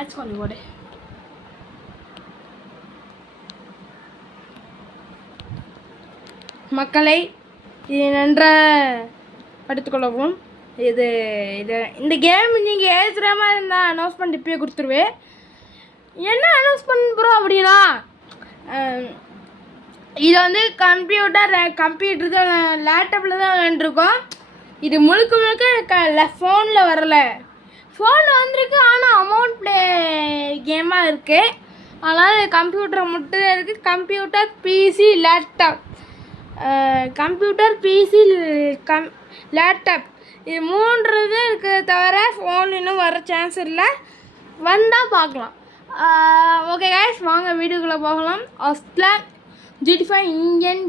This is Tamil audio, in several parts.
மேட்ச் கொஞ்சம் போடு. மக்களை இது நன்றாக படித்துக்கொள்ளவும். இந்த கேம் நீங்கள் ஏசுகிற மாதிரி இருந்தால் அனௌன்ஸ்மெண்ட் இப்போயே கொடுத்துருவேன். என்ன அனௌன்ஸ்மெண்ட் ப்ரோ அப்படின்னா, இது வந்து கம்ப்யூட்டர் தான், லேப்டாப்பில் தான் விளையாண்டுருக்கோம். இது முழுக்க ஃபோனில் வரல. ஃபோனில் வந்திருக்கு, ஆனால் அமௌண்ட் ப்ளே கேமாக இருக்குது. அதனால் கம்ப்யூட்டர் மட்டும் தான் இருக்குது. Computer, PC, laptop. Computer, PC, laptop இது 3 தான் இருக்குது தவிர ஃபோன் இன்னும் வர சான்ஸ் இல்லை. வந்தால் பார்க்கலாம். ஓகே கைஸ், வாங்க வீடியோக்குள்ளே போகலாம். அஸ்லான் GTA 5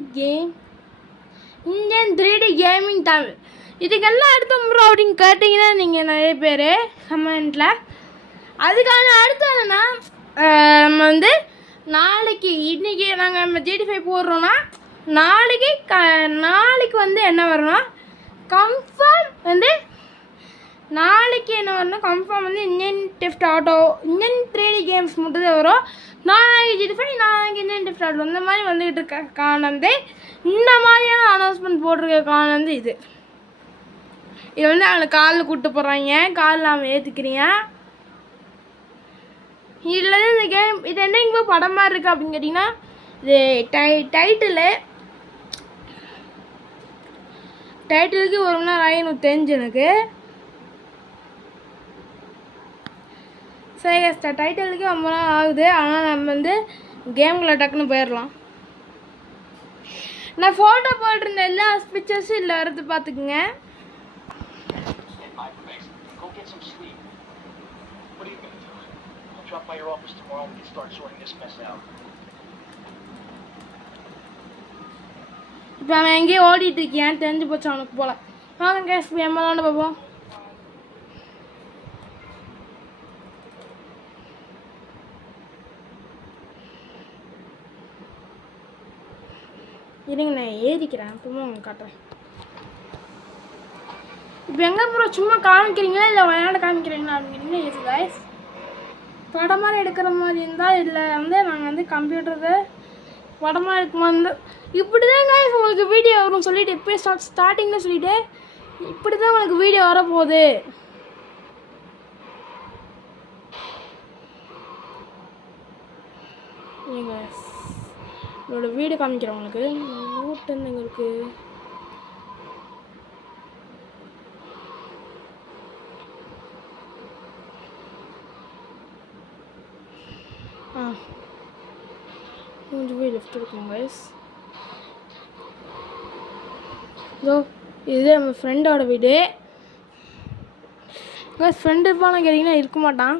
Indian 3D gaming Tamil. இதுக்கெல்லாம் அடுத்த முறை அப்படின்னு கேட்டிங்கன்னா நீங்கள் நிறைய பேர் கமெண்ட்டில். அதுக்கான அடுத்து என்னென்னா, நம்ம வந்து நாளைக்கு இன்றைக்கி நாங்கள் GTA 5 போடுறோன்னா நாளைக்கு வந்து என்ன வரும்னா கன்ஃபார்ம் வந்து கன்ஃபார்ம் வந்து Indian deft auto, Indian 3D games மட்டும் தான் வரும். நாளைக்கு GTA 5, நாளைக்கு இந்தியன் டெஃப்ட் ஆட்டோ இந்த மாதிரி வந்துக்கிட்டு இருக்க காரணம் இந்த மாதிரியான அனௌன்ஸ்மெண்ட் போட்டிருக்க காரணம் இது வந்து அவனை காலில் கூப்பிட்டு போகிறாங்க, காலில் அவன் ஏற்றுக்கிறீங்க. இதில் தான் இந்த கேம் இது என்ன இங்கே படமாக இருக்குது அப்படின்னு கேட்டிங்கன்னா, இது டைட்டிலுக்கு 1 மணி நேரம் ஆகி தெரிஞ்சு எனக்கு. சரி டைட்டிலுக்கு 1 மணி நேரம் ஆகுது. ஆனால் நம்ம வந்து கேமுக்குள்ளே டக்குன்னு போயிடலாம். நான் ஃபோட்டோ போட்டிருந்த எல்லா பிக்சர்ஸும் இல்லை வரது பார்த்துக்குங்க. இப்போ அவன் எங்கேயும் ஓடிட்டு இருக்கியான் தெரிஞ்சு போச்சு அவனுக்கு போல. வாங்க கேஸ் எம்மலான்னு பார்ப்போம். இருங்க நான் ஏறிக்கிறேன், அப்பவும் உங்களுக்கு காட்டுறேன். இப்போ எங்கே அப்புறம் சும்மா காமிக்கிறீங்களா இல்லை விளையாட காமிக்கிறீங்களா அப்படிங்கிறீங்களா? எஸ் கைஸ், படமாக எடுக்கிற மாதிரி இருந்தால் இல்லை வந்து நாங்கள் வந்து கம்ப்யூட்டரு படமாக எடுக்கும் வந்து இப்படி தான் கைஸ் உங்களுக்கு வீடியோ வரும்னு சொல்லிவிட்டு இப்போ ஸ்டார்டிங்கில் சொல்லிவிட்டு இப்படி தான் உங்களுக்கு வீடியோ வரப்போகுது. என்னோட வீடு காமிக்கிறேன் உங்களுக்கு. நோட்டு எங்கே இருக்குது? கொஞ்சம் போய் லெஃப்ட் இருக்கும் கைஸ். இதோ இது நம்ம ஃப்ரெண்டோட வீடு. கைஸ் ஃப்ரெண்டு இருப்பான்னு கேட்டிங்கன்னா இருக்க மாட்டான்.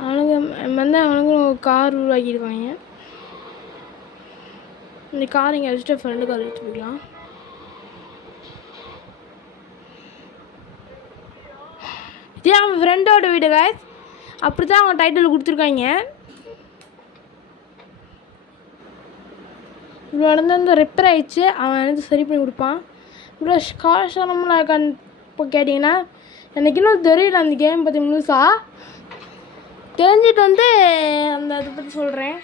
அவனுக்கும் கார் உருவாக்கியிருக்காங்க. இந்த கார் இங்கே வச்சுட்டு ஃப்ரெண்டு கார் எடுத்து போய்க்கலாம். இதே அவன் ஃப்ரெண்டோட வீடு கைஸ். அப்படி தான் அவன் டைட்டில் கொடுத்துருக்காங்க. இவ்வளோ வந்து ரிப்பேர் ஆகிடுச்சு, அவன் வந்து சரி பண்ணி கொடுப்பான். இவ்வளோ காசனமெலாம் இருக்கான்னு இப்போ கேட்டிங்கன்னா எனக்கு இன்னும் தெரியல அந்த கேம் பற்றி முழுசாக. தெரிஞ்சிட்டு வந்து அந்த அதை பற்றி சொல்கிறேன்.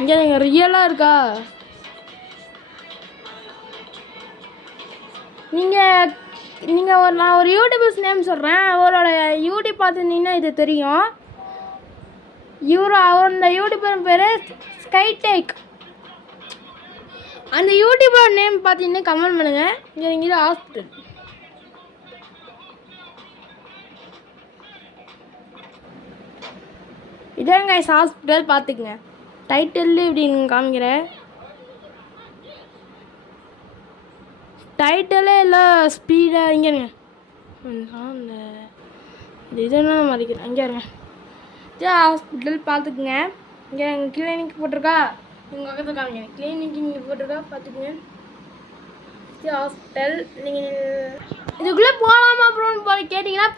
இங்கே நீங்கள் ரியலாக இருக்கா? நான் ஒரு யூடியூபர்ஸ் நேம் சொல்கிறேன். அவரோட யூடியூப் பார்த்துருந்தீங்கன்னா இது தெரியும். அந்த யூடியூபர் பேர் ஸ்கைடேக். அந்த யூடியூபர் நேம் பார்த்தீங்கன்னா கமெண்ட் பண்ணுங்கள். இங்கே நீங்கள் ஹாஸ்பிட்டல் இதாங்க ஹாஸ்பிட்டல் பார்த்துக்குங்க. டைட்டில் இப்படின்னு காமிக்கிறேன். டைட்டிலே எல்லாம் ஸ்பீடாக இங்கேங்க அந்த இதெல்லாம் மறைக்கிறேன். இங்கே இருங்க, இதே ஹாஸ்பிட்டல் பார்த்துக்குங்க. இங்கே எங்கள் கிளினிக் போட்டிருக்கா, உங்கள் பக்கத்தில் காமிக்கிறேன். கிளினிக் இங்கே போட்டிருக்கா பார்த்துக்குங்க. ஹாஸ்பிட்டல். நீங்கள் இதுக்குள்ளே போகலாமா அப்புறம் கேட்டிங்கன்னா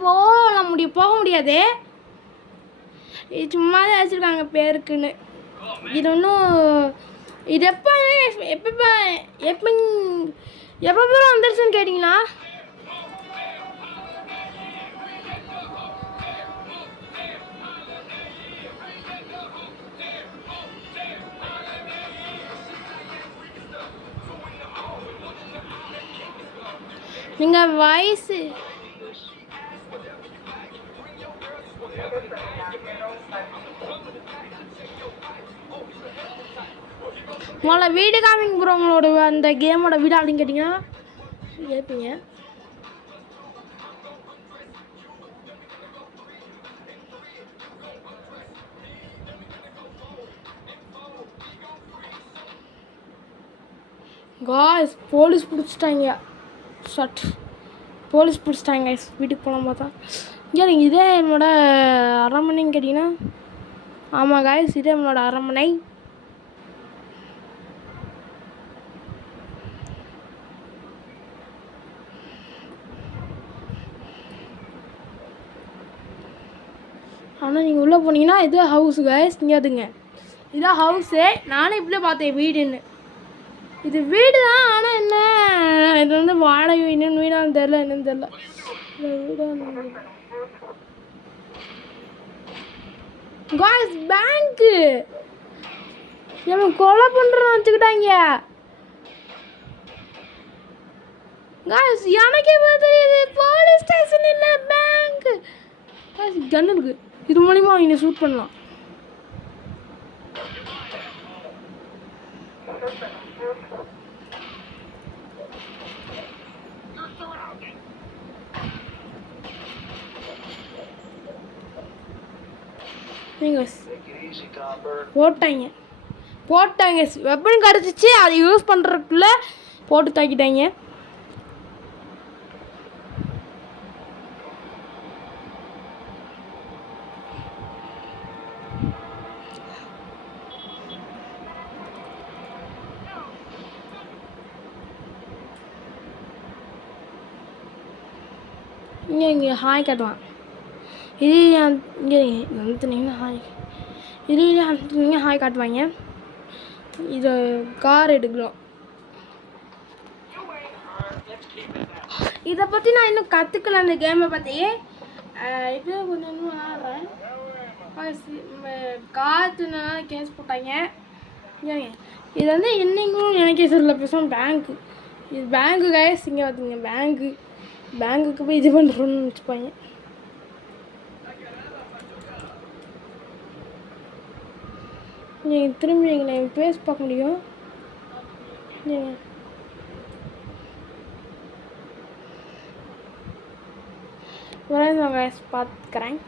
போக முடியாது. இது சும்மா தான் வச்சுருக்காங்க பேருக்குன்னு. இது ஒன்றும் இது எப்போ வந்துருச்சுன்னு கேட்டிங்கன்னா நீங்கள் வயசு முதல்ல வீடு காமிங்க ப்ரோ, உங்களோட அந்த கேமோட வீடு அப்படின்னு கேட்டிங்கன்னா கேட்பீங்க. காய்ஸ் போலீஸ் பிடிச்சிட்டாங்க. போலீஸ் பிடிச்சிட்டாங்க கைஸ். வீட்டுக்கு போகலாம் பார்த்தா இங்கே இதே என்னோட அரண்மனைன்னு கேட்டிங்கன்னா ஆமாம் காய்ஸ், இதே என்னோட அரண்மனை. ஆனால் நீங்கள் உள்ளே போனீங்கன்னா இது ஹவுஸு காய்ஸ். இங்கே அதுங்க இதான் ஹவுஸு. நானே இப்படியே பார்த்தேன் வீடுன்னு. இது வீடு தான், ஆனால் என்ன இது வந்து வாடகை இன்னும் வீடான்னு தெரில, என்னன்னு தெரில. காய்ஸ் பேங்க்கு கொலை பண்ணுறோன்னு வச்சுக்கிட்டாங்க காய்ஸ். எனக்கே தெரியுது போலீஸ் ஸ்டேஷன் இல்லை பேங்க்கு. கன் இருக்கு, இது மூலிமா அவங்க ஷூட் பண்ணலாம். போட்டாங்க வெப்பன் கிடச்சிச்சு, அதை யூஸ் பண்ணுறதுக்குள்ள போட்டு தாக்கிட்டாங்க. இங்கே ஹாய் காட்டுவான். இது இங்கே அனுத்துனீங்கன்னா ஹாய், இது அனுத்துனீங்க ஹாய் காட்டுவாங்க. இது கார் எடுக்கிறோம். இதை பற்றி நான் இன்னும் கற்றுக்கல, அந்த கேமை பற்றி. இப்போ கொஞ்சம் இன்னும் விளாட்றேன். காற்றுனா கேஸ் போட்டாங்க. இது வந்து இன்னைக்கும் எனக்கே தெரியல. பேசுவோம் பேங்க்கு, இது பேங்க்கு கைஸ். இங்கே பார்த்துங்க பேங்குக்கு போய் இது பண்ணுறோன்னு வச்சுப்பாங்க. நீங்கள் திரும்பி என் பேஸ் பார்க்க முடியும். நீங்கள் கைஸ் பார்த்துக்கிறேன்.